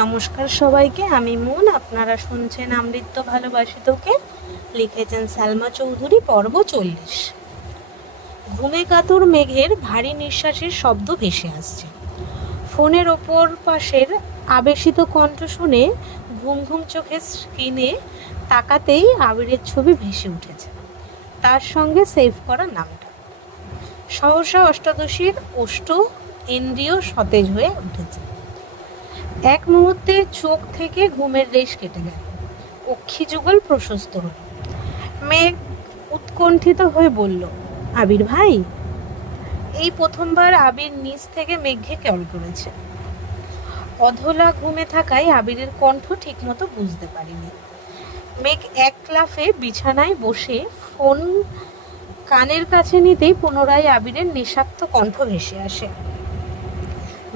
নমস্কার সবাইকে, আমি মুন। আপনারা শুনছেন আমৃত্য ভালোবাসি তোকে, লিখেছেন সালমা চৌধুরী। পর্ব 40। ঘুমে কাতর মেঘের ভারী নিঃশ্বাসের শব্দ ভেসে আসছে। ফোনের ওপর পাশের আবেশিত কণ্ঠ শুনে ঘুম ঘুম চোখে স্ক্রিনে তাকাতেই আবিরের ছবি ভেসে উঠেছে, তার সঙ্গে সেভ করা নামটা। সহসা অষ্টাদশীর ওষ্ঠ ইন্দ্রিয় সতেজ হয়ে উঠেছে। এক মুহূর্তে চোখ থেকে ঘুমের রেশ কেটে গেল, অক্ষি যুগল প্রশস্ত হল। মেঘ উৎকণ্ঠিত হয়ে বলল, আবির ভাই। এই প্রথমবার আবির নিচ থেকে মেঘকে কল করেছে। অধলা ঘুমে থাকায় আবিরের কণ্ঠ ঠিকমতো বুঝতে পারিনি। মেঘ এক লাফে বিছানায় বসে ফোন কানের কাছে নিতেই পুনরায় আবিরের নিঃস্বার্থ কণ্ঠ ভেসে আসে।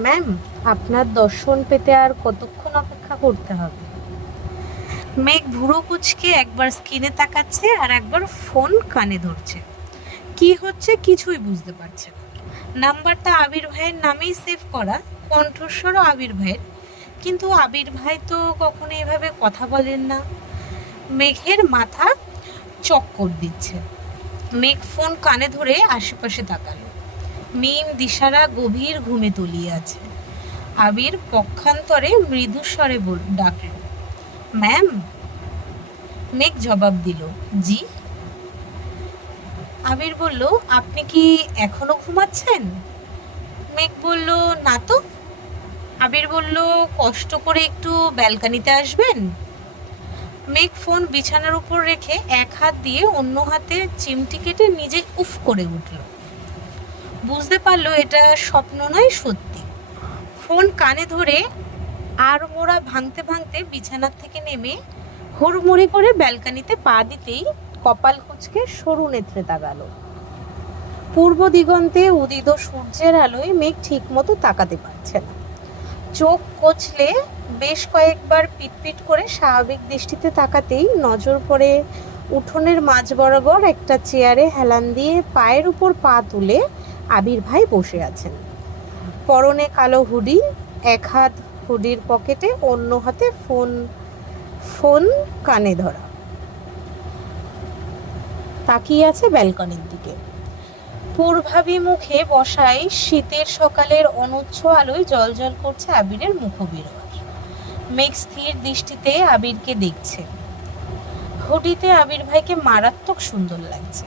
ম্যাম, আপনার দর্শন পেতে আর কতক্ষণ অপেক্ষা করতে হবে? মেঘ ভুরো কুচকে একবার স্ক্রিনে তাকাচ্ছে আর একবার ফোন কানে ধরছে। কি হচ্ছে কিছুই বুঝতে পারছে না। নাম্বারটা আবির ভাইয়ের নামেই সেভ করা, কণ্ঠস্বরও আবির ভাইয়ের, কিন্তু আবির ভাই তো কখনো এভাবে কথা বলেন না। মেঘের মাথা চক্কর দিচ্ছে। মেঘ ফোন কানে ধরে আশেপাশে তাকালো। মিম দিশারা গভীর ঘুমে তলিয়ে আছে। আবির পক্ষান্তরে মৃদু স্বরে ডাকল, ম্যাম। মেঘ জবাব দিল, জি। আবির বলল, আপনি কি এখনো ঘুমাচ্ছেন? মেঘ বলল, না তো। আবির বলল, কষ্ট করে একটু ব্যালকনিতে আসবেন? মেঘ ফোন বিছানার উপর রেখে এক হাত দিয়ে অন্য হাতে চিমটি কেটে নিজে উফ করে উঠল। বুঝতে পারলো এটা স্বপ্ন নয়, সত্যি। ফোন কানে ধরে আর মোড়া ভাঙতে ভাঙতে বিছানার থেকে নেমে হুড়মুড়ি করে ব্যালকনিতে পা দিতেই কপাল কুঁচকে সরু নেত্রে তাকালো। পূর্ব দিগন্তে উদিত সূর্যের আলোয় মেঘ ঠিক মতো তাকাতে পারছে না। চোখ কচলে বেশ কয়েকবার পিটপিট করে স্বাভাবিক দৃষ্টিতে তাকাতেই নজর পড়ে উঠোনের মাঝ বরাবর একটা চেয়ারে হেলান দিয়ে পায়ের উপর পা তুলে আবির ভাই বসে আছেন। পরনে কালো হুডি, এক হাত হুডির পকেটে, অন্য হাতে ফোন কানে ধরা, তাকিয়ে আছে ব্যালকনির দিকে। পূর্বাভিমুখে বসায় শীতের সকালের অনুচ্ছ আলোয় জ্বলজ্বল করছে আবিরের মুখবিরোধ। মেঘ স্থির দৃষ্টিতে আবিরকে দেখছে। হুডিতে আবির ভাইকে মারাত্মক সুন্দর লাগছে।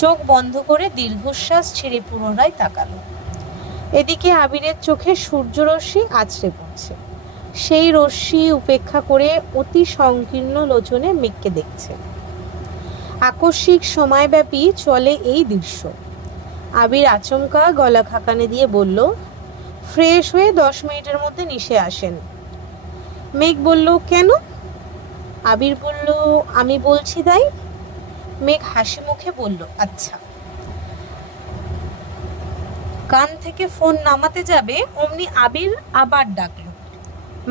চোখ বন্ধ করে দীর্ঘশ্বাস ছেড়ে পুনরায় তাকালো। এদিকে আবিরের চোখে সূর্যরশ্মি আছড়ে পড়ছে। সেই রশ্মি উপেক্ষা করে অতি সংকীর্ণ লোচনে মেঘকে দেখছে। আকস্মিক সময়ব্যাপী চলে এই দৃশ্য। আবির আচমকা গলা খাকানে দিয়ে বলল, ফ্রেশ হয়ে 10 মিনিটের মধ্যে নিচে আসেন। মেঘ বলল, কেন? আবির বলল, আমি বলছি তাই। মেঘ হাসি মুখে বলল, আচ্ছা। কান থেকে ফোন নামাতে যাবে অমনি আবির আবার ডাকলো,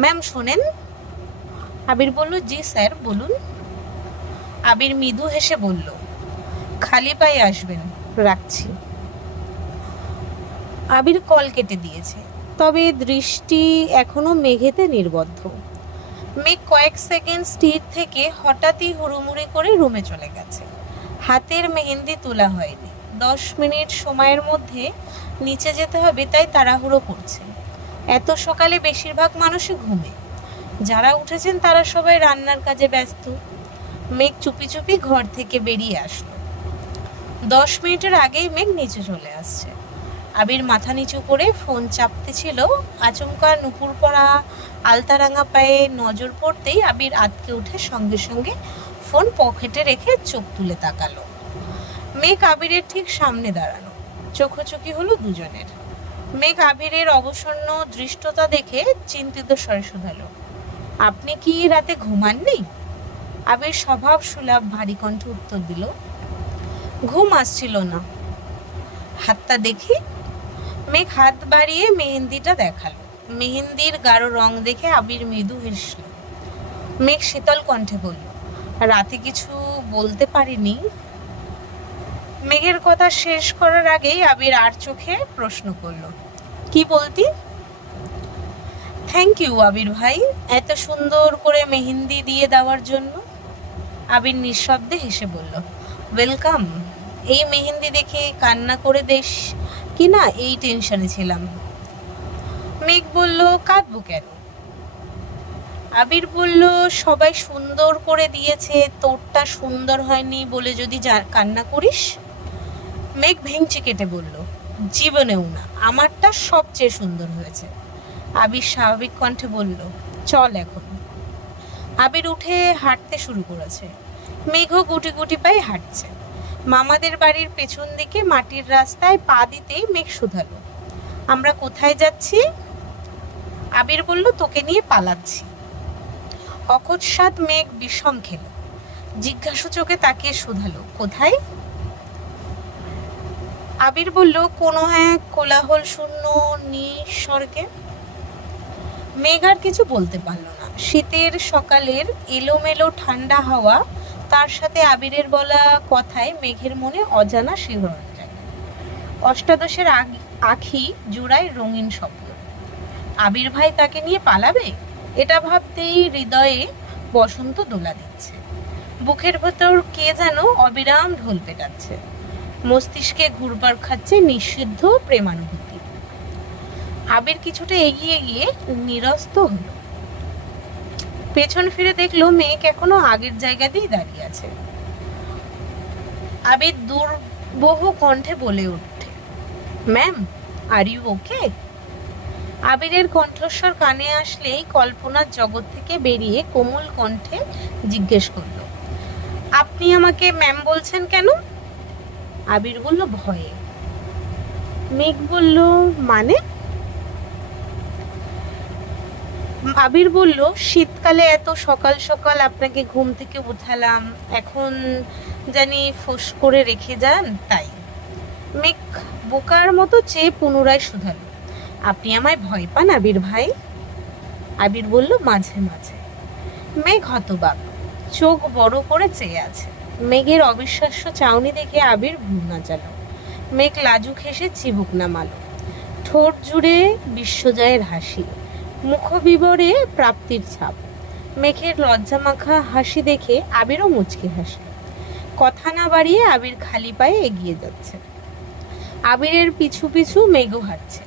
ম্যাম শোনেন। আবির বলল, জি স্যার, বলুন। আবির মৃদু হেসে বলল, খালি পায়ে আসবেন, রাখছি। আবির কল কেটে দিয়েছে, তবে দৃষ্টি এখনো মেঘেতে নির্বদ্ধ। মেঘ কয়েক সেকেন্ড স্থির থেকে হঠাৎই হুড়ুমুড়ি করে রুমে চলে গেছে। হাতের মেহেন্দি তোলা হয়নি। 10 মিনিট সময়ের মধ্যে নিচে যেতে হবে, তাই তাড়াহুড়ো করছে। এত সকালে বেশিরভাগ মানুষই ঘুমে। যারা উঠেছেন তারা সবাই রান্নার কাজে ব্যস্ত। মেঘ চুপি চুপি ঘর থেকে বেরিয়ে আসলো। 10 মিনিটের আগেই মেঘ নিচে চলে আসছে। আবির মাথা নিচু করে ফোন চাপতে ছিল। আচমকা নুপুর পরা আলতারাঙা পায়ে নজর পড়তেই আবির আঁতকে উঠে সঙ্গে সঙ্গে ফোন পকেটে রেখে চোখ তুলে তাকালো। মেঘ আবিরের ঠিক সামনে দাঁড়ানো। চোখোচোখি হলো দুজনের। মেঘ আবিরের অবসন্ন দৃষ্টতা দেখে চিন্তিত স্বরে শুধালো, আপনি কি রাতে ঘুমাননি? আবির স্বভাব সুলভ ভারী কণ্ঠে উত্তর দিল, ঘুম আসছিল না। হাতটা দেখি। মেঘ হাত বাড়িয়ে মেহেন্দিটা দেখালো। মেহেন্দির গাঢ় রং দেখে আবির মৃদু হেসল। মেঘ শীতল কণ্ঠে বলল, রাতে কিছু বলতে পারিনি। মেঘের কথা শেষ করার আগেই আবির আর চোখে প্রশ্ন করল, কি বলতি? থ্যাংক ইউ আবির ভাই, এত সুন্দর করে মেহেন্দি দিয়ে দেওয়ার জন্য। আবির নিঃশব্দে হেসে বলল, ওয়েলকাম। এই মেহেন্দি দেখে কান্না করে দেশ কি না এই টেনশনে ছিলাম। মেঘ বলল, কাঁদবো কেন? আবির বলল, সবাই সুন্দর করে দিয়েছে, তোরটা সুন্দর হয়নি বলে যদি কান্না করিস? মেঘ ভেঙচি কেটে বলল, জীবনেও না, আমারটা সবচেয়ে সুন্দর হয়েছে। আবির স্বাভাবিক কণ্ঠে বলল, চল এখন। আবির উঠে হাঁটতে শুরু করেছে। মেঘও গুটি গুটি পায়ে হাঁটছে। মামাদের বাড়ির পেছন দিকে মাটির রাস্তায় পা দিতেই মেঘ শুধালো, আমরা কোথায় যাচ্ছি? আবির বলল, তোকে নিয়ে পালাচ্ছি। অকস্মাৎ মেঘ বিষম খেল। জিজ্ঞাসু চোখে তাকিয়ে শুধালো, কোথায়? আবির বলল, কোনো এক কোলাহল শূন্য নিঃস্বর্গে। মেঘ আর কিছু বলতে পারল না। শীতের সকালের এলোমেলো ঠান্ডা হাওয়া তার সাথে আবিরের বলা কথায় মেঘের মনে অজানা শিহরণ জাগে। অষ্টাদশের আখি জোড়ায় রঙিন স্বপ্ন। আবির ভাই তাকে নিয়ে পালাবে, এটা ভাবতেই হৃদয়ে বসন্ত দোলা দিচ্ছে। বুকের ভেতর কে যেন অবিরাম ঢোল পেটাচ্ছে। মস্তিষ্কে ঘুরপাক খাচ্ছে নিষিদ্ধ প্রেমানুভূতি। আবির কিছুটা এগিয়ে গিয়ে নিরস্ত হলো। পেছন ফিরে দেখলো মেঘ এখনো আগের জায়গাতেই দাঁড়িয়ে আছে। আবির দুর্বহ কণ্ঠে বলে ওঠে, ম্যাম, আর ইউ ওকে? আবিরের কণ্ঠস্বর কানে আসলেই কল্পনার জগৎ থেকে বেরিয়ে কোমল কণ্ঠে জিজ্ঞেস করলো, আপনি আমাকে ম্যাম বলছেন কেন? আবির বলল, ভয়ে। মেঘ বলল, মানে? আবির বলল, শীতকালে এত সকাল সকাল আপনাকে ঘুম থেকে উঠালাম, এখন জানি ফোঁস করে রেখে যান, তাই। মেঘ বোকার মতো চেয়ে পুনরায় শুধালো, আপনি আমায় ভয় পান আবির ভাই? আবির বলল, মাঝে মাঝে। মেঘ হতবাক, চোখ বড় করে চেয়ে আছে। মেঘের অবিশ্বাস্য চাউনি দেখে আবির ভ্রু নাচালো। মেঘ লাজুক হেসে চিবুক নামালো। ঠোঁট জুড়ে বিশ্বজয়ের হাসি, মুখবিবরে প্রাপ্তির ছাপ। মেঘের লজ্জামাখা হাসি দেখে আবিরও মুচকি হাসে। কথা না বাড়িয়ে আবির খালি পায়ে এগিয়ে যাচ্ছে। আবিরের পিছু পিছু মেঘও হাঁটছে।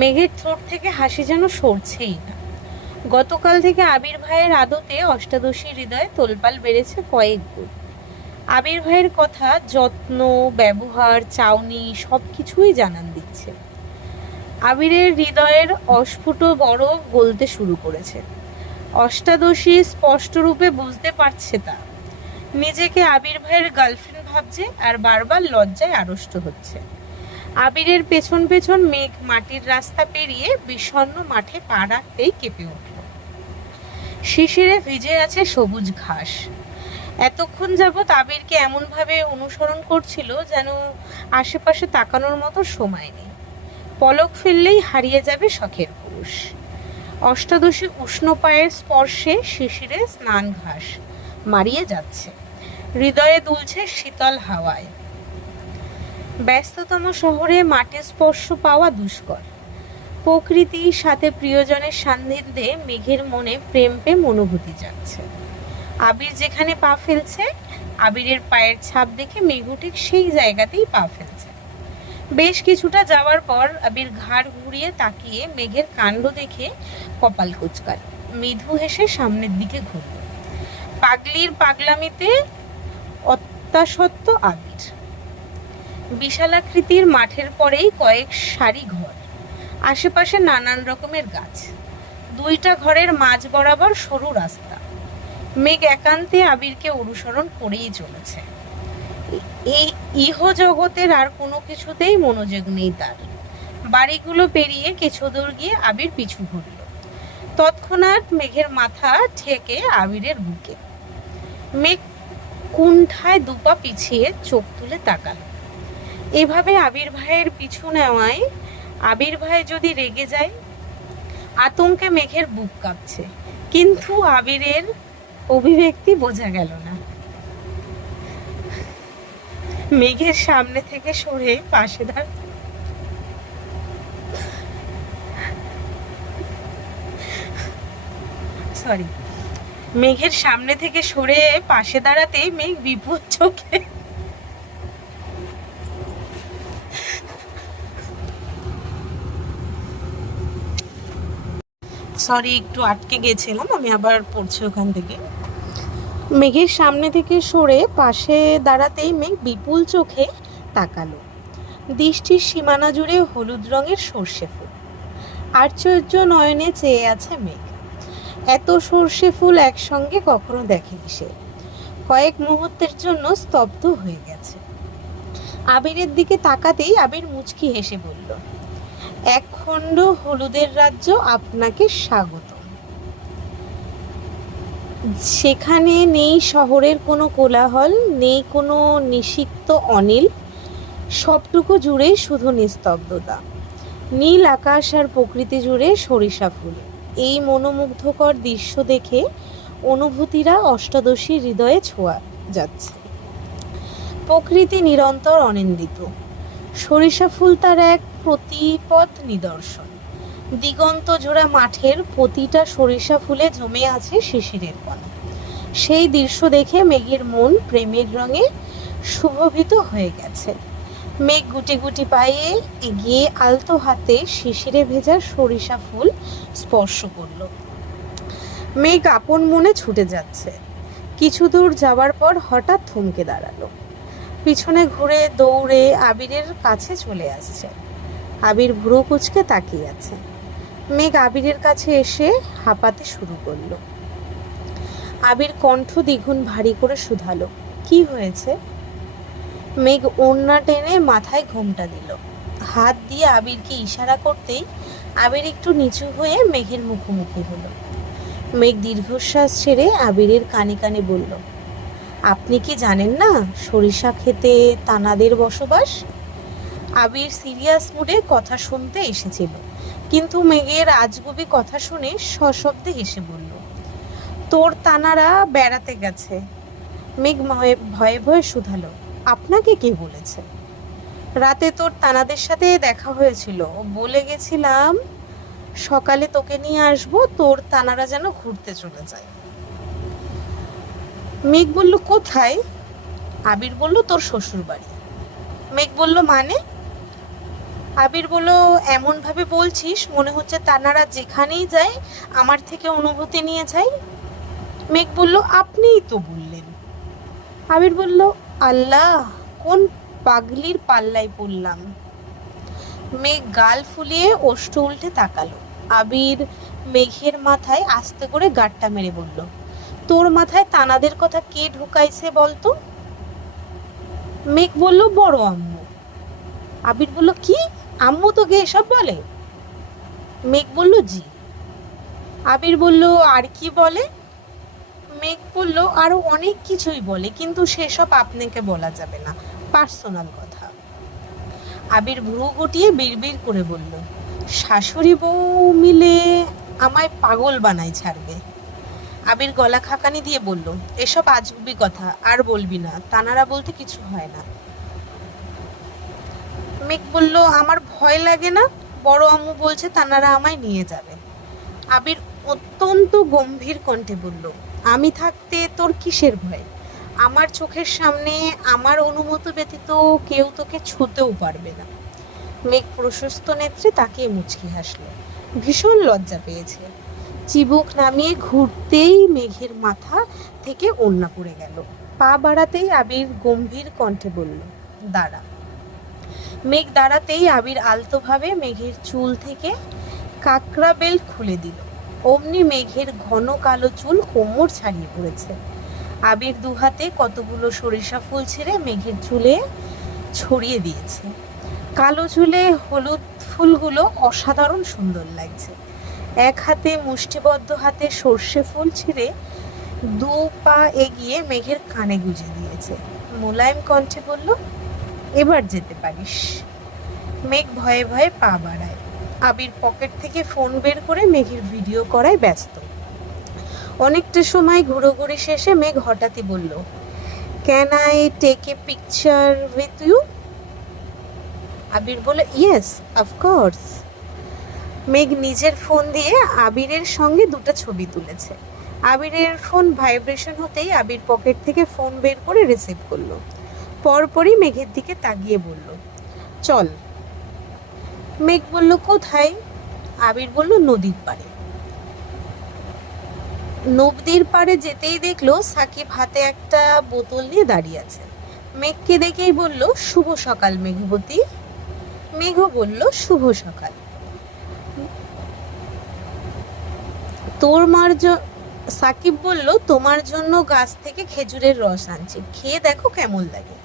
মেঘের ঠোঁট থেকে হাসি যেন সরছেই না। গতকাল থেকে আবির ভাইয়ের আদতে অষ্টাদশী হৃদয়ে তোলপাল বেড়েছে কয়েক গুণ। আবির ভাইয়ের কথা, যত্ন, ব্যবহার, চাউনি সবকিছুই জানান দিচ্ছে। আবিরের হৃদয়ের অস্ফুট বড় গলতে শুরু করেছে। অষ্টাদশী স্পষ্ট রূপে বুঝতে পারছে তা। নিজেকে আবির ভাইয়ের গার্লফ্রেন্ড ভাবছে আর বারবার লজ্জায় আড়ষ্ট হচ্ছে। আবিরের পেছন পেছন মেঘ মাটির রাস্তা পেরিয়ে বিষণ্ণ মাঠে পা রাখতেই কেঁপে উঠল। শিশিরে ভিজে আছে সবুজ ঘাস। এতক্ষণ যাবৎ আবিরকে এমনভাবে অনুসরণ করছিল যেন আশেপাশে তাকানোর মতো সময় নেই। পলক ফেললেই হারিয়ে যাবে শখের পুরুষ। অষ্টাদশী উষ্ণ পায়ের স্পর্শে শিশিরে স্নান ঘাস মারিয়ে যাচ্ছে। হৃদয়ে দুলছে শীতল হাওয়ায়। ব্যস্ততম শহরে মাটির স্পর্শ পাওয়া দুষ্কর। প্রকৃতির সাথে প্রিয়জনের সান্নিধ্যে মেঘের মনে প্রেম প্রেম অনুভূতি জাগছে। আবির যেখানে পা ফেলছে, আবিরের পায়ের ছাপ দেখে মেঘু ঠিক সেই জায়গাতেই পা ফেলছে। বেশ কিছুটা যাওয়ার পর আবির ঘাড় ঘুরিয়ে তাকিয়ে মেঘের কাণ্ড দেখে কপাল কুঁচকাল। মৃদু হেসে সামনের দিকে ঘুরল। পাগলির পাগলামিতে অত্যাসত্ত্ব আবির। বিশালাকৃতির মাঠের পরেই কয়েক সারি ঘর, আশেপাশে নানান রকমের গাছ। দুইটা ঘরের মাঝ বরাবর সরু রাস্তা। মেঘ একান্তে আবিরকে অনুসরণ করেই চলেছে। এই ইহ জগতের আর কোনো কিছুতেই মনোযোগ নেই তার। বাড়িগুলো পেরিয়ে কিছু দূর গিয়ে আবির পিছু ঘুরল। তৎক্ষণাৎ মেঘের মাথা ঠেকে আবিরের বুকে। মেঘ কুণ্ঠায় দুপা পিছিয়ে চোখ তুলে তাকালো। এভাবে আবির ভাইয়ের পিছু নেওয়ায় আবির ভাই যদি রেগে যায়। আতঙ্কে মেঘের বুক কাঁপছে, কিন্তু আবিরের অভিব্যক্তি বোঝা গেল না। মেঘের সামনে থেকে সরে পাশে সরি, মেঘের সামনে থেকে সরে পাশে দাঁড়াতেই মেঘ বিপুল চোখে সরি একটু আটকে গেছিলাম, আমি আবার পড়ছি ওখান থেকে। মেঘের সামনে থেকে সরে পাশে দাঁড়াতেই মেঘ বিপুল চোখে তাকালো। দৃষ্টির সীমানা জুড়ে হলুদ রঙের সর্ষে ফুল। আশ্চর্য নয়নে চেয়ে আছে মেঘ। এত সর্ষে ফুল একসঙ্গে কখনো দেখেনি সে। কয়েক মুহূর্তের জন্য স্তব্ধ হয়ে গেছে। আবিরের দিকে তাকাতেই আবির মুচকি হেসে বলল, এক খণ্ড হলুদের রাজ্য আপনাকে স্বাগত। সেখানে নেই শহরের কোনো কোলাহল, নেই কোনো নিষিক্ত অনিল, সবটুকু জুড়ে শুধু নিস্তব্ধতা। নীল আকাশ আর প্রকৃতি জুড়ে সরিষা ফুল। এই মনোমুগ্ধকর দৃশ্য দেখে অনুভূতিরা অষ্টাদশী হৃদয়ে ছোঁয়া যাচ্ছে। প্রকৃতি নিরন্তর আনন্দিত। সরিষা ফুল তার এক প্রতিপদ নিদর্শন। দিগন্ত জোড়া মাঠের প্রতিটা সরিষা ফুলে জমে আছে শিশিরের কণা। সেই দৃশ্য দেখে মেঘের মন প্রেমের রঙে সুশোভিত হয়ে গেছে। মেঘ গুটি গুটি পায়ে এগিয়ে আলতো হাতে শিশিরে ভেজা সরিষা ফুল স্পর্শ করল। মেঘ আপন মনে ছুটে যাচ্ছে। কিছু দূর যাওয়ার পর হঠাৎ থমকে দাঁড়ালো। পিছনে ঘুরে দৌড়ে আবিরের কাছে চলে আসছে। আবির ভ্রু কুঁচকে তাকিয়ে আছে। মেঘ আবিরের কাছে এসে হাঁপাতে শুরু করলো। আবির কণ্ঠ দ্বিগুণ ভারী করে শুধালো, কি হয়েছে? মেঘ ওড়না টেনে মাথায় ঘোমটা দিল। হাত দিয়ে আবিরকে ইশারা করতেই আবির একটু নিচু হয়ে মেঘের মুখোমুখি হলো। মেঘ দীর্ঘশ্বাস ছেড়ে আবিরের কানে কানে বলল, আপনি কি জানেন না সরিষা ক্ষেতে তানাদের বসবাস? আবির সিরিয়াস মুডে কথা শুনতে এসেছিল, কিন্তু মেঘের আজগুবি কথা শুনে সশব্দে হেসে বলল, তোর তানারা বেড়াতে গেছে। মেঘ ভয়ে ভয়ে শুধালো, আপনাকে কে বলেছে? রাতে তোর তানাদের সাথে দেখা হয়েছিল, বলে গেছিলাম সকালে তোকে নিয়ে আসবো, তোর তানারা যেন ঘুরতে চলে যায়। মেঘ বলল, কোথায়? আবির বলল, তোর শ্বশুর বাড়ি। মেঘ বলল, মানে? আবির বলল, এমন ভাবে বলছিস মনে হচ্ছে তানারা যেখানেই যায় আমার থেকে অনুভূতি নিয়ে যায়। মেঘ বলল, আপনিই তো বললেন। আবির বলল, আল্লাহ, কোন পাগলির পাল্লায় পড়লাম। মেঘ গাল ফুলিয়ে ওষ্ঠ উল্টে তাকালো। আবির মেঘের মাথায় আস্তে করে গাঁটটা মেরে বলল, তোর মাথায় তানাদের কথা কে ঢুকাইছে বলতো? মেঘ বলল, বড় আম্মু। আবির বলল, কি? আম্মু তোকে এসব বলে? মেঘ বলল, জি। আবির বলল, আর কি বলে? মেঘ বলল, আরো অনেক কিছুই বলে, কিন্তু সেসব আপনাকে বলা যাবে না, পার্সোনাল কথা। আবির ভ্রু গুটিয়ে বিড়বিড় করে বলল, শাশুড়ি বউ মিলে আমায় পাগল বানাই ছাড়বে। আবির গলা খাকানি দিয়ে বলল, এসব আজগুবি কথা আর বলবি না, তানারা বলতে কিছু হয় না। মেঘ বলল, আমার ভয় লাগে না? বড় আম্মু বলছে তানারা আমায় নিয়ে যাবে। আবির অত্যন্ত গম্ভীর কণ্ঠে বলল, আমি থাকতে তোর কিসের ভয়? আমার চোখের সামনে আমার অনুমতি ব্যতীত কেউ তোকে ছুঁতেও পারবে না। মেঘ প্রশস্ত নেত্রে তাকিয়ে মুচকি হাসল। ভীষণ লজ্জা পেয়েছে। চিবুক নামিয়ে ঘুরতেই মেঘের মাথা থেকে ওড়না পড়ে গেল। পা বাড়াতেই আবির গম্ভীর কণ্ঠে বলল, দাঁড়া। মেঘ দাঁড়াতেই আবির আলতোভাবে মেঘের চুল থেকে কাকড়া বেল্ট খুলে দিল। অমনি মেঘের ঘন কালো চুল কোমর ছাড়িয়ে পড়েছে। আবির দুহাতে কতগুলো সরিষা ফুল ছেড়ে মেঘের চুলে ছড়িয়ে দিয়েছে। কালো চুলে হলুদ ফুলগুলো অসাধারণ সুন্দর লাগছে। এক হাতে মুষ্টিবদ্ধ হাতে সর্ষে ফুল ছিঁড়ে দু পা এগিয়ে মেঘের কানে গুঁজে দিয়েছে। মোলায়েম কণ্ঠে বলল, এবার যেতে পারিস। মেঘ ভয়ে ভয়ে পা বাড়ায়। আবির পকেট থেকে ফোন বের করে মেঘের ভিডিও করায় ব্যস্ত। অনেকটা সময় ঘুরোঘুরি শেষে মেঘ হঠাৎই বলল, can I take a picture with you? Abir বলে, ইয়েস অফকোর্স। মেঘ নিজের ফোন দিয়ে আবিরের সঙ্গে দুটো ছবি তুলেছে। আবিরের ফোন ভাইব্রেশন হতেই আবির পকেট থেকে ফোন বের করে রিসিভ করলো। পরপরই মেঘের দিকে তাকিয়ে বলল, চল। মেঘ বলল, কোথায়? আবির বলল, নদীর পাড়ে। নদীর পাড়ে যেতেই দেখলো সাকিব হাতে একটা বোতল নিয়ে দাঁড়িয়ে আছে। মেঘকে দেখেই বলল, শুভ সকাল মেঘবতী। মেঘও বলল, শুভ সকাল। সাকিব বলল, তোমার জন্য গাছ থেকে খেজুরের রস আনছি, খেয়ে দেখো কেমন লাগে।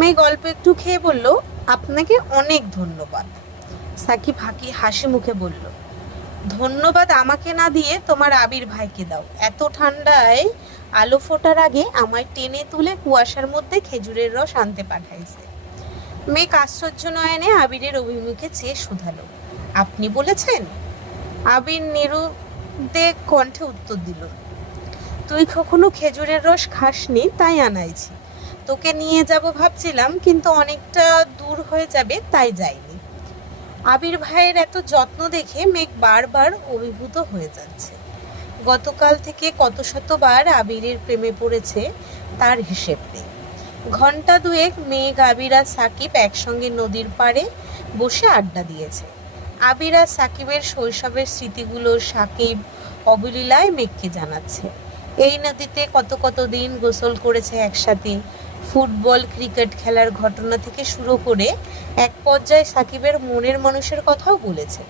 মেঘ অল্প একটু খেয়ে বলল, আপনাকে অনেক ধন্যবাদ। সাকিব হাসি মুখে বলল, ধন্যবাদ আমাকে না দিয়ে তোমার আবির ভাইকে দাও। এত ঠান্ডায় আলো ফোটার আগে আমায় টেনে তুলে কুয়াশার মধ্যে খেজুরের রস আনতে পাঠাইছে। মেঘ আশ্চর্য নয়নে আবিরের অভিমুখে চেয়ে শুধালো, আপনি বলেছেন? আবির নিরুদ্বেগ কণ্ঠে উত্তর দিল, তুই কখনো খেজুরের রস খাসনি, তাই আনাইছি। তোকে নিয়ে যাব ভাবছিলাম, কিন্তু অনেকটা দূর হয়ে যাবে, তাই যাইনি। আবির ভাইয়ের এত যত্ন দেখে মেঘ বারবার অভিভূত হয়ে যাচ্ছে। গতকাল থেকে কত শতবার আবিরের প্রেমে পড়েছে তার হিসেব নেই। ঘন্টা দুয়েক মেঘ, আবির আর সাকিব একসঙ্গে নদীর পাড়ে বসে আড্ডা দিয়েছে। আবির আর সাকিবের শৈশবের স্মৃতিগুলো সাকিব অবলীলায় মেঘকে জানাচ্ছে। এই নদীতে কত কত দিন গোসল করেছে একসাথে। ফুটবল, ক্রিকেট খেলার ঘটনা থেকে শুরু করে এক পর্যায়ে সাকিবের মনের মানুষের কথাও বলেছে।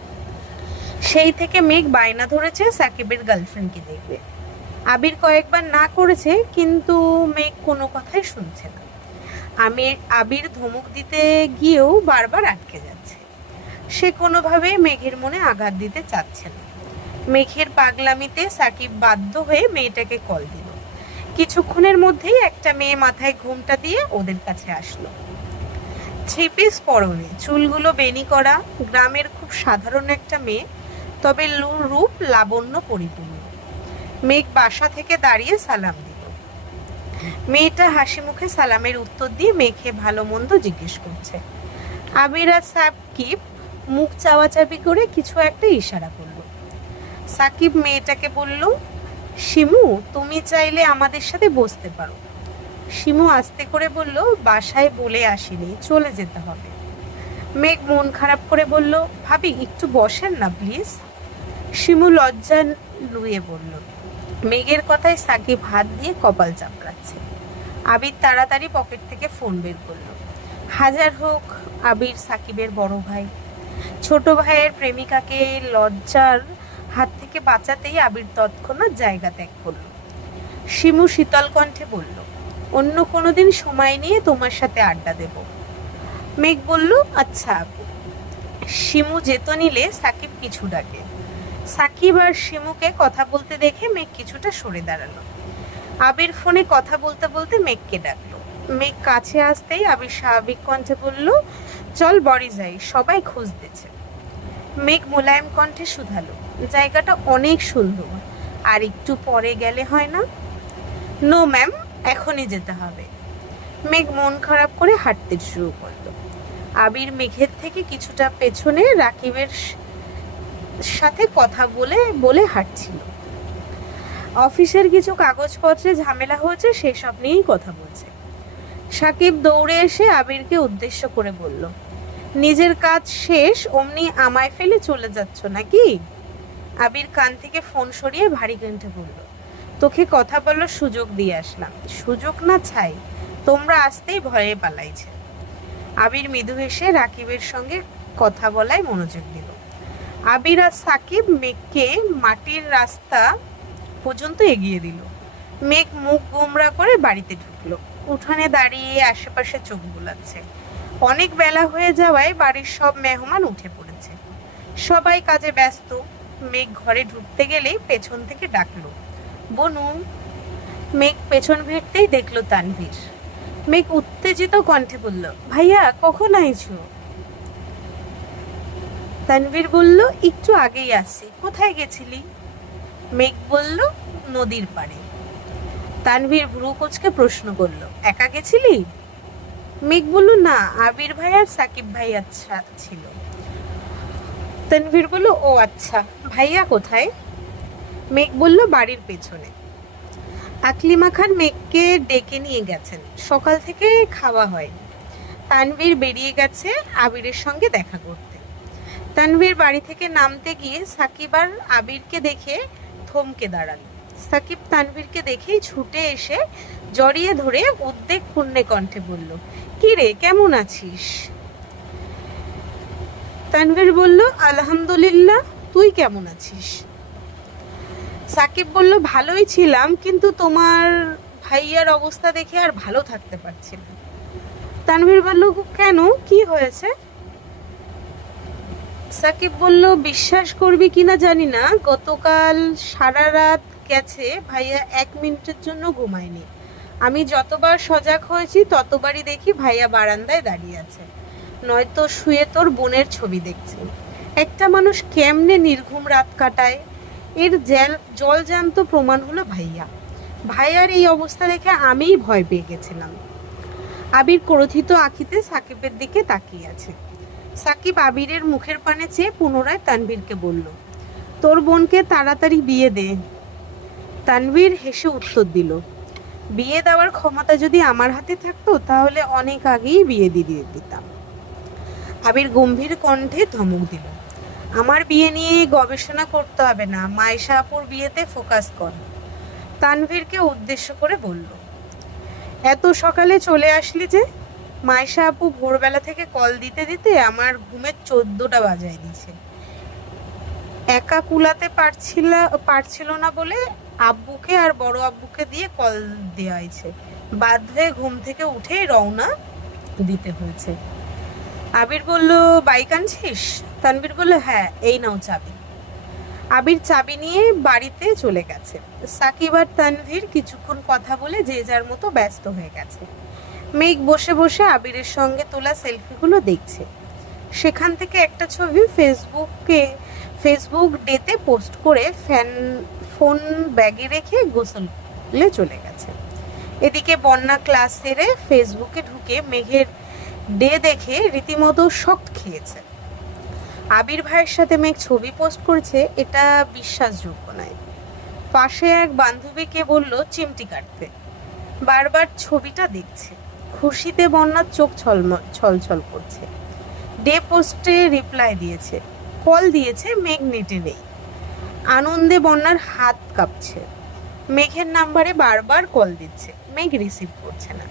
সেই থেকে মেঘ বায়না ধরেছে সাকিবের গার্লফ্রেন্ডকে দেখবে। আবির কয়েকবার না করেছে, কিন্তু মেঘ কোনো কথাই শুনছে না। আবির ধমক দিতে গিয়েও বারবার আটকে যাচ্ছে। সে কোনোভাবেই মেঘের মনে আঘাত দিতে চাচ্ছে না। মেঘের পাগলামিতে সাকিব বাধ্য হয়ে মেয়েটাকে কল দিল। কিছুক্ষণের মধ্যেই একটা মেয়ে মাথায় ঘোমটা দিয়ে ওদের কাছে আসলো। থ্রি পিস পরনে, চুলগুলো বেনি করা, গ্রামের খুব সাধারণ একটা মেয়ে, তবে রূপ লাবণ্য পরিপূর্ণ। মেঘ বাসা থেকে দাঁড়িয়ে সালাম দিল। মেয়েটা হাসি মুখে সালামের উত্তর দিয়ে মেঘে ভালো মন্দ জিজ্ঞেস করছে। আবির আর সাকিব মুখ চাওয়াচাপি করে কিছু একটা ইশারা করলো। সাকিব মেয়েটাকে বলল, শিমু, তুমি চাইলে আমাদের সাথে বসতে পারো। শিমু আস্তে করে বলল, বাসায় বলে আসিনি, চলে যেতে হবে। মেঘ মন খারাপ করে বলল, ভাবি একটু বসেন না প্লিজ। শিমু লজ্জা লুয়ে বলল। মেঘের কথায় সাকিব হাত দিয়ে কপাল চাপড়াচ্ছে। আবির তাড়াতাড়ি পকেট থেকে ফোন বের করলো। হাজার হোক আবির সাকিবের বড় ভাই। ছোট ভাইয়ের প্রেমিকাকে লজ্জার হাত থেকে বাঁচাতেই আবির তৎক্ষণাৎ জায়গা ত্যাগ করল। শিমু শীতল কণ্ঠে বলল, অন্য কোনোদিন সময় নিয়ে তোমার সাথে আড্ডা দেব। মেঘ বলল, আচ্ছা। শিমু যেত নিলে সাকিব পিছু ডাকে। সাকিব আর শিমুকে কথা বলতে দেখে মেঘ কিছুটা সরে দাঁড়ালো। আবির ফোনে কথা বলতে বলতে মেঘকে ডাকলো। মেঘ কাছে আসতেই আবির স্বাভাবিক কণ্ঠে বলল, চল বাড়ি যাই, সবাই খোঁজ দিচ্ছে। মেঘ মোলায়েম কণ্ঠে শুধালো, জায়গাটা অনেক সুন্দর, আর একটু পরে গেলে হয় না? নো ম্যাম, এখনই যেতে হবে। মেঘ মন খারাপ করে হাঁটতে শুরু করলো। আবির মেঘের থেকে কিছুটা পেছনে রাকিবের সাথে কথা বলে বলে হাঁটছিল। অফিসের কিছু কাগজপত্রে ঝামেলা হয়েছে, সেসব নিয়েই কথা বলছে। সাকিব দৌড়ে এসে আবিরকে উদ্দেশ্য করে বলল, নিজের কাজ শেষ অমনি আমায় ফেলে চলে যাচ্ছ নাকি? আবির কান থেকে ফোন সরিয়ে ভারী কণ্ঠে বলল, তোকে কথা বলার সুযোগ দিয়ে আসলাম। সুযোগ না ছাই, তোমরা আসতেই ভয়ে পালাইছে। আবির মৃদু হেসে রাকিবের সঙ্গে কথা বলায় মনোযোগ দিল। আবির আর সাকিব মেঘকে মাটির রাস্তা পর্যন্ত এগিয়ে দিল। মেঘ মুখ গোমরা করে বাড়িতে ঢুকলো। উঠানে দাঁড়িয়ে আশেপাশে চোখ বুলাচ্ছে। অনেক বেলা হয়ে যাওয়ায় বাড়ির সব মেহমান উঠে পড়েছে। সবাই কাজে ব্যস্ত। মেঘ ঘরে ঢুকতে গেলেই পেছন থেকে ডাকলো, বনু। মেঘ পেছন ফিরতেই দেখলো তানভীর। মেঘ উত্তেজিত কণ্ঠে বলল, ভাইয়া কখন আইছো? তানভীর বলল, একটু আগেই আসছি। কোথায় গেছিলি? মেঘ বলল, নদীর পাড়ে। তানভীর ভ্রু কুঁচকে প্রশ্ন করলো, একা গেছিলি? মেঘ বলল, না, আবির ভাই আর সাকিব ভাই আচ্ছা ছিল। তানভীর বলল, ও আচ্ছা, ভাইয়া কোথায়? মেঘ বলল, বাড়ির পেছনে। আকলিমা খান মেঘকে ডেকে নিয়ে গেছেন, সকাল থেকে খাওয়া হয়নি। তানভীর বেরিয়ে গেছে আবিরের সঙ্গে দেখা করতে। তানভীর বাড়ি থেকে নামতে গিয়ে সাকিব আর আবিরকে দেখে থমকে দাঁড়ালো। সাকিব তানভীরকে দেখেই ছুটে এসে জড়িয়ে ধরে উদ্বেগপূর্ণ কণ্ঠে বলল, কি রে, কেমন আছিস? তানভীর বলল, আলহামদুলিল্লাহ, তুই কেমন আছিস? সাকিব বলল, ভালোই ছিলাম, কিন্তু তোমার ভাইয়ার অবস্থা দেখে আর ভালো থাকতে পারছি না। তানভীর বলল, কেন, কি হয়েছে? সাকিব বলল, বিশ্বাস করবি কিনা জানি না, গতকাল সারা রাত গেছে ভাইয়া 1 মিনিটের জন্য ঘুমায়নি। আমি যতবার সজাগ হয়েছি ততবারই দেখি ভাইয়া বারান্দায় দাঁড়িয়ে আছে, নয়তো শুয়ে তোর বোনের ছবি দেখছে। একটা মানুষ কেমনে নির্ঘুম রাত কাটায়, এর জলজান্ত প্রমাণ হলো ভাইয়া। ভাইয়ার এই অবস্থা দেখে আমিই ভয় পেয়ে গেছিলাম। আবির ক্রোধিত আঁখিতে সাকিবের দিকে তাকিয়ে আছে। সাকিব আবিরের মুখের পানে চেয়ে পুনরায় তানভীরকে বলল, তোর বোনকে তাড়াতাড়ি বিয়ে দে। তানভীর হেসে উত্তর দিল, বিয়ে দেওয়ার ক্ষমতা যদি আমার হাতে থাকতো তাহলে অনেক আগেই বিয়ে দিয়ে দিতাম। আবির গম্ভীর কণ্ঠে ধমক দিল, আমার বিয়ে নিয়ে গবেষণা করতে হবে না, মায়েশা আপুর বিয়েতে ফোকাস কর। তানভীরকে উদ্দেশ্য করে বলল, এত সকালে চলে আসলি যে? মায়েশা আপু ভোরবেলা থেকে কল দিতে দিতে আমার ঘুমের 14টা বাজায় দিয়েছে। একা কুলাতে পারছিল না বলে আব্বুকে আর বড় আব্বুকে দিয়ে কল দেওয়া হয়েছে। বাধ্য হয়ে ঘুম থেকে উঠেই রওনা দিতে হয়েছে। আবির বলল, বাইক আনছিস? তানভীর বলল, হ্যাঁ, এই নাও চাবি। আবির চাবি নিয়ে বাড়িতে চলে গেছে। সাকিব আর তানভীর কিছুক্ষণ কথা বলে যে যার মতো ব্যস্ত হয়ে গেছে। মেঘ বসে বসে আবিরের সঙ্গে তোলা সেলফিগুলো দেখছে। সেখান থেকে একটা ছবি ফেসবুক ডেতে পোস্ট করে ফোন ব্যাগে রেখে গোসলে চলে গেছে। এদিকে বন্যা ক্লাস সেরে ফেসবুকে ঢুকে মেঘের ডে দেখে রীতিমতো শক খেয়েছে। আবির ভাইয়ের সাথে মেঘ ছবি পোস্ট করেছে, এটা বিশ্বাসযোগ্য নয়। পাশে এক বান্ধবীকে বলল চিমটি কাটতে, বারবার ছবিটা দেখছে। খুশিতে বন্যার চোখ ছলছল করছে। ডে পোস্টে রিপ্লাই দিয়েছে, কল দিয়েছে, মেঘ নেটে নেই। আনন্দে বন্যার হাত কাঁপছে। মেঘের নাম্বারে বারবার কল দিচ্ছে, মেঘ রিসিভ করছে না।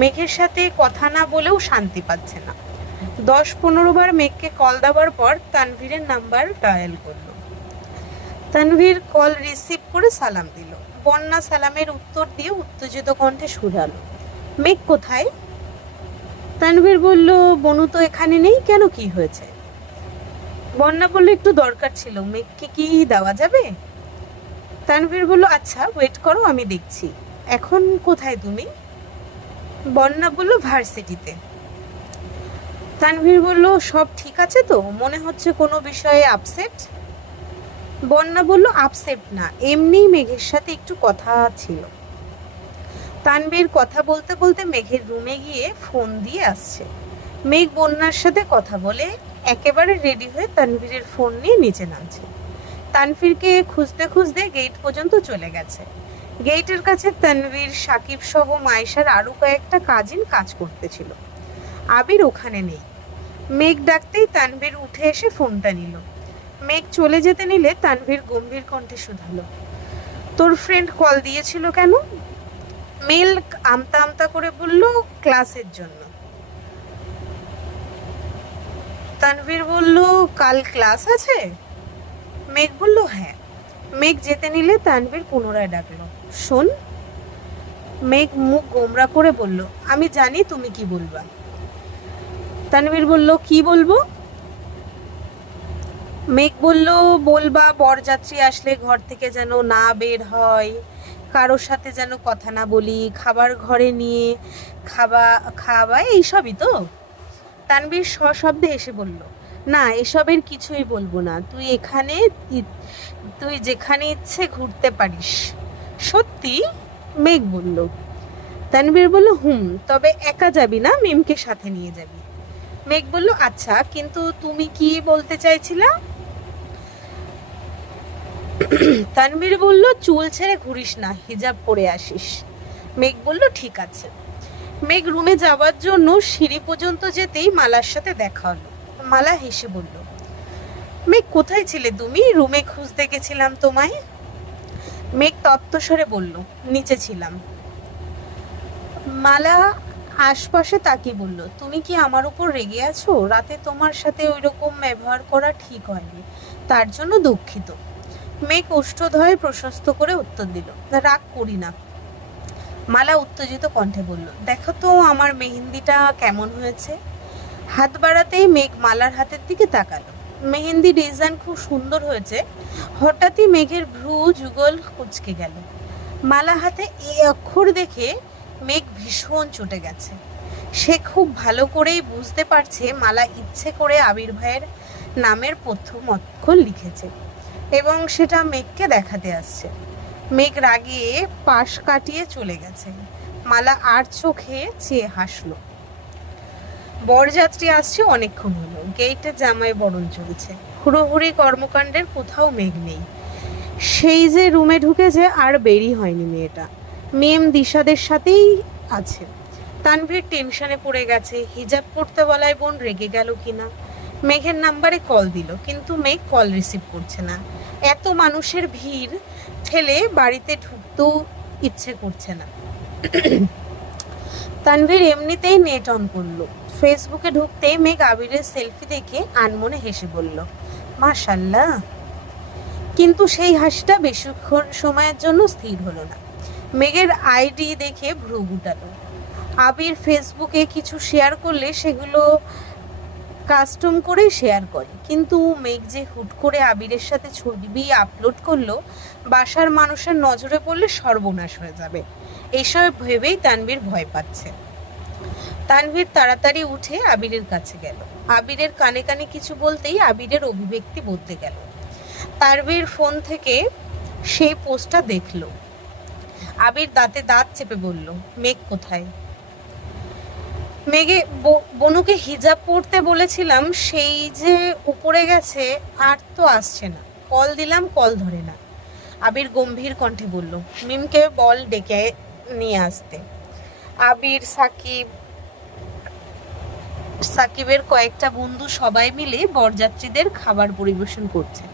মেঘের সাথে কথা না বলেও শান্তি পাচ্ছে না। 10-15 বার মেঘকে কল দেওয়ার পর তানভীরের নাম্বার ডায়াল করলো। তানভীর কল রিসিভ করে সালাম দিল। বন্যা সালামের উত্তর দিয়ে উত্তেজিত কণ্ঠে শুধালো, মেঘ কোথায়? তানভীর বলল, বনু তো এখানে নেই, কেন, কি হয়েছে? বন্যা বলল, একটু দরকার ছিল, মেঘকে কি দেওয়া যাবে? তানভীর বলল, আচ্ছা ওয়েট করো, আমি দেখছি। এখন কোথায় তুমি? বন্যা বলল, ভার্সিটিতে। তানভীর বলল, সব ঠিক আছে তো? মনে হচ্ছে কোনো বিষয়ে আপসেট। বন্যা বলল, আপসেট না, এমনি মেঘের সাথে একটু কথা ছিল। তানভীর কথা বলতে বলতে মেঘের রুমে গিয়ে ফোন দিয়ে আসছে। মেঘ বন্যার সাথে কথা বলে একেবারে রেডি হয়ে তানভীরের ফোন নিয়ে নিচে নামছে। তানভীরকে খুঁজতে খুঁজতে গেট পর্যন্ত চলে গেছে। গেটের কাছে তানভীর, সাকিব সহ মায়েশার আরও কয়েকটা কাজিন কাজ করতেছিল। আবির ওখানে নেই। মেঘ ডাকতেই তানভীর উঠে এসে ফোনটা নিল। মেঘ চলে যেতে নিলে তানভীর গম্ভীর কণ্ঠে শুধালো, তোর ফ্রেন্ড কল দিয়েছিল কেন? মেল আমতা আমতা করে বলল, ক্লাসের জন্য। তানভীর বলল, কাল ক্লাস আছে? মেঘ বলল, হ্যাঁ। মেঘ যেতে নিলে তানভীর পুনরায় ডাকলো, শোন। মেঘ মুখ গোমরা করে বলল, আমি জানি তুমি কি বলবা। তানভীর বলল, কি বলবো? মেঘ বলল, বলবা বরযাত্রী আসলে ঘর থেকে যেন না বের হয়, কারোর সাথে যেন কথা না বলি, খাবার ঘরে নিয়ে খাওয়া এইসবই তো? তানভীর সশব্দে এসে বলল, না, এসবের কিছুই বলবো না, তুই যেখানে ইচ্ছে ঘুরতে পারিস। সত্যি? মেঘ বলল। তানভীর বলল, তবে একা যাবি না, মিমকে সাথে নিয়ে যাবি। মেঘ বলল, আচ্ছা, কিন্তু তুমি কি বলতে চাইছিলা? তানভীর বলল, চুল ছেড়ে ঘুরিস না, হিজাব পরে আসিস। মেঘ বলল, ঠিক আছে। মেঘ রুমে যাওয়ার জন্য সিঁড়ি পর্যন্ত যেতেই মালার সাথে দেখা হলো। মালা হেসে বলল, মেঘ কোথায় ছিলে তুমি? রুমে খুঁজতে গেছিলাম তোমায়। মেঘ তপ্তস্বরে বলল, নিচে ছিলাম। মালা আশপাশে তাকিয়ে বলল, তুমি কি আমার উপর রেগে আছো? রাতে তোমার সাথে ওই রকম ব্যবহার করা ঠিক হয়নি, তার জন্য দুঃখিত। মেঘ ওষ্ঠ্যধয়ে প্রশস্ত করে উত্তর দিল, রাগ করি না। মালা উত্তেজিত কণ্ঠে বলল, দেখো তো আমার মেহেন্দিটা কেমন হয়েছে। হাত বাড়াতেই মেঘ মালার হাতের দিকে তাকালো। মেহেন্দি ডিজাইন খুব সুন্দর হয়েছে। হঠাৎই মেঘের ভ্রু যুগল কুঁচকে গেল। মালা হাতে এই অক্ষর দেখে মেঘ ভীষণ চটে গেছে। সে খুব ভালো করেই বুঝতে পারছে মালা ইচ্ছে করে আবির ভাইয়ের নামের প্রথম অক্ষর লিখেছে এবং সেটা মেঘকে দেখাতে আসছে। মেঘ রাগিয়ে পাশ কাটিয়ে চলে গেছে। মালা আর চোখে চেয়ে হাসলো। বরযাত্রী আসছে অনেকক্ষণ হলো। গেটে জামাই বরণ চলছে। হুড়োহুড়ি কর্মকাণ্ডের কোথাও মেঘ নেই। সেই যে রুমে ঢুকেছে আর বেরি হয়নি মেয়েটা। মেম দিশাদের সাথেই আছে। তানভীর টেনশনে পড়ে গেছে। হিজাব পড়তে বলায় বোন রেগে গেল কিনা। মেঘের নাম্বারে কল দিল, কিন্তু মেঘ কল রিসিভ করছে না। এত মানুষের ভিড় ঠেলে বাড়িতে ঢুকতেও ইচ্ছে করছে না। তানভীর এমনিতেই নেট অন করলো। ফেসবুকে ঢুকতেই মেঘ আবিরের সেলফি দেখে আনমনে হেসে বলল, মাশাল্লাহ। কিন্তু সেই হাসিটা বেশিক্ষণ সময়ের জন্য স্থির হলো না। মেঘের আইডি দেখে ভ্রু গুটালো। আবির ফেসবুকে কিছু শেয়ার করলে সেগুলো কাস্টম করে শেয়ার করে, কিন্তু মেঘ যে হুট করে আবিরের সাথে ছবি আপলোড করলো, বাসার মানুষের নজরে পড়লে সর্বনাশ হয়ে যাবে। এইসব ভেবেই তানভীর ভয় পাচ্ছে। তানভীর তাড়াতাড়ি উঠে আবিরের কাছে গেল। আবিরের কানে কানে কিছু বলতেই আবিরের অভিব্যক্তি বদলে গেল। তানভীর ফোন থেকে সেই পোস্টটা দেখল। আবির দাঁতে দাঁত চেপে বলল, মেঘ কোথায়? মেঘে বনুকে হিজাব পড়তে বলেছিলাম, সেই যে উপরে গেছে, আর তো আসছে না। কল দিলাম, কল ধরে না। আবির গম্ভীর কণ্ঠে বলল, মিমকে বল ডেকে নিয়ে আসতে। আবির, সাকিবের কয়েকটা বন্ধু সবাই মিলে বরযাত্রীদের খাবার পরিবেশন করছে।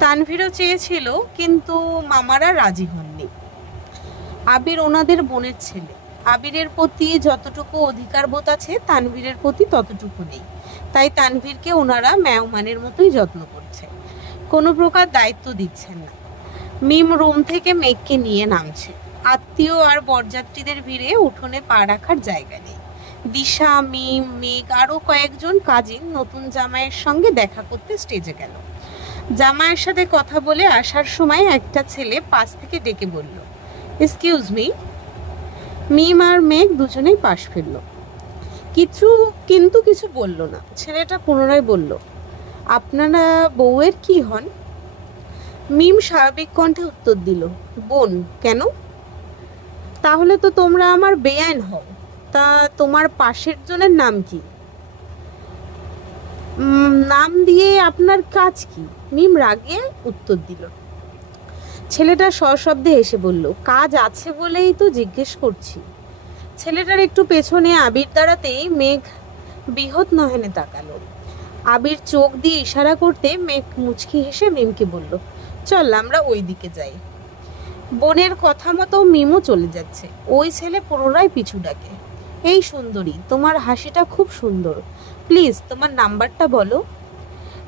তানভীরও চেয়েছিল, কিন্তু মামারা রাজি হননি। আবির ওনাদের বোনের ছেলে। আবিরের প্রতি যতটুকু অধিকারবোধ আছে তানভীরের প্রতি ততটুকু নেই। তাই তানভীরকে ওনারা মেহমানের মতোই যত্ন করছে, কোনো প্রকার দায়িত্ব দিচ্ছেন না। মিম রুম থেকে মেঘকে নিয়ে নামছে। আত্মীয় আর বরযাত্রীদের ভিড়ে উঠোনে পা রাখার জায়গা নেই। দিশা, মিম, মেঘ আরও কয়েকজন কাজিন নতুন জামাইয়ের সঙ্গে দেখা করতে স্টেজে গেল। জামাইয়ের সাথে কথা বলে আসার সময় একটা ছেলে পাশ থেকে ডেকে বলল, এক্সকিউজ মি। মিম আর মেঘ দুজনেই পাশ ফিরল, কিন্তু কিছু বলল না। ছেলেটা পুনরায় বলল, আপনারা বউয়ের কি হন? মিম স্বাভাবিক কণ্ঠে উত্তর দিল, বোন। কেন? তাহলে তো তোমরা আমার বেআইন হও। তা তোমার পাশের জনের নাম কি? নাম দিয়ে আপনার কাজ কি? মিম রাগে উত্তর দিল। ছেলেটা সশব্দে হেসে বলল, কাজ আছে বলেই তো জিজ্ঞেস করছি। ছেলেটার একটু পেছনে আবির দাঁড়াতেই মেঘ বৃহৎ নয়নে তাকালো। আবির চোখ দিয়ে ইশারা করতে মেঘ মুচকি হেসে মিমকে বলল, চল আমরা ওই দিকে যাই। বোনের কথা মতো মিমও চলে যাচ্ছে। ওই ছেলে পুনরায় পিছু ডাকে, এই সুন্দরী, তোমার হাসিটা খুব সুন্দর, প্লিজ তোমার নাম্বারটা বলো।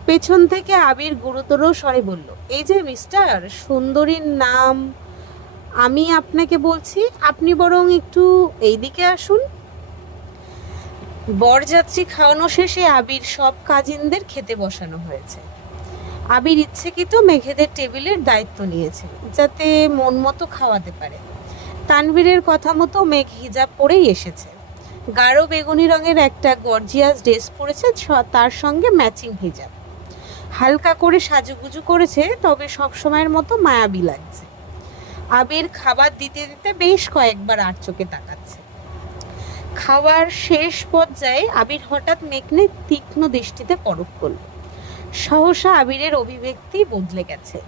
পেছন থেকে আবির গুরুতর স্বরে বলল, এই যে মিস্টার, সুন্দরীর নাম আমি আপনাকে বলছি, আপনি বরং একটু এইদিকে আসুন। বরযাত্রী খাওয়ানো শেষে আবির সব কাজিনদের খেতে বসানো হয়েছে। আবির ইচ্ছেকৃত মেঘেদের টেবিলের দায়িত্ব নিয়েছে, যাতে মন মতো খাওয়াতে পারে। তানভীরের কথা মতো মেঘ হিজাব পরেই এসেছে। গাঢ় বেগুনি রঙের একটা গর্জিয়াস ড্রেস পরেছে, তার সঙ্গে ম্যাচিং হিজাব। হালকা করে সাজুগুজু করেছে, তবে সবসময়ের মতো মায়াবী লাগছে। আবির খাবার দিতে দিতে বেশ কয়েকবার আর চোখে তাকাচ্ছে। খাওয়ার শেষ পর্যায়ে আবির হঠাৎ মেঘনে তীক্ষ্ণ দৃষ্টিতে পরখ করল। সহসা আবিরের অভিব্যক্তি বদলে গেছে।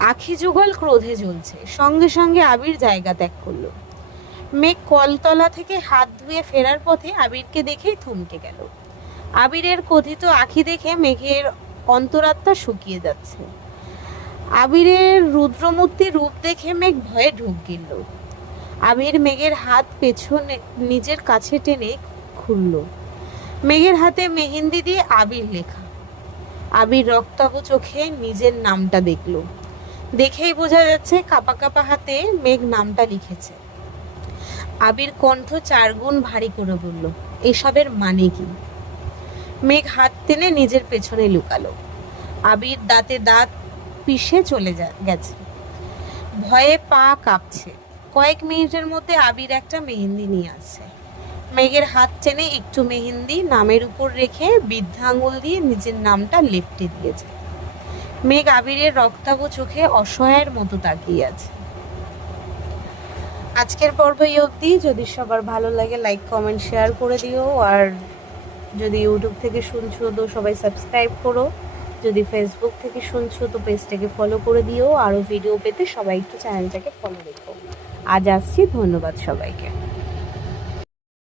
আখি যুগল ক্রোধে জ্বলছে, সঙ্গে সঙ্গে আবির জায়গা ত্যাগ করলো। মেঘ কলতলা থেকে হাত ধুয়ে ফেরার পথে আবিরকে দেখেই থমকে গেল। আবিরের কথিত আখি দেখে মেঘের অন্তরাত্মা শুকিয়ে যাচ্ছে। আবিরের রুদ্রমূর্তি রূপ দেখে মেঘ ভয়ে ঢুক গেল। আবির মেঘের হাত পেছনে নিজের কাছে টেনে খুলল। মেঘের হাতে মেহেন্দি দিয়ে আবির লেখা। আবির রক্তাভ চোখে নিজের নামটা দেখলো। দেখেই বোঝা যাচ্ছে কাঁপা কাঁপা হাতে মেঘ নামটা লিখেছে। আবির কণ্ঠ 4 গুণ ভারী করে বলল, এসবের মানে কি? মেঘ হাত টেনে নিজের পেছনে লুকালো। আবির দাঁতে দাঁত পিষে চলে গেছে। ভয়ে পা কাঁপছে। কয়েক মিনিটের মধ্যে আবির একটা মেহেন্দি নিয়ে আসছে। মেঘের হাত টেনে একটু মেহেন্দি নামের উপর রেখে বৃদ্ধা আঙুল দিয়ে নিজের নামটা লেপ্টে দিয়েছে। মেঘ আবিরের রক্তাভ চোখে অসহায়ের মতো তাকিয়ে আছে। আজকের পর্ব এই অবধি। যদি সবার ভালো লাগে লাইক কমেন্ট শেয়ার করে দিও, আর যদি ইউটিউব থেকে শুনছো তো সবাই সাবস্ক্রাইব করো, যদি ফেসবুক থেকে শুনছো তো পেজটাকে ফলো করে দিও। আরও ভিডিও পেতে সবাই একটু চ্যানেলটাকে ফলো রেখো। আজ আসছি, ধন্যবাদ সবাইকে।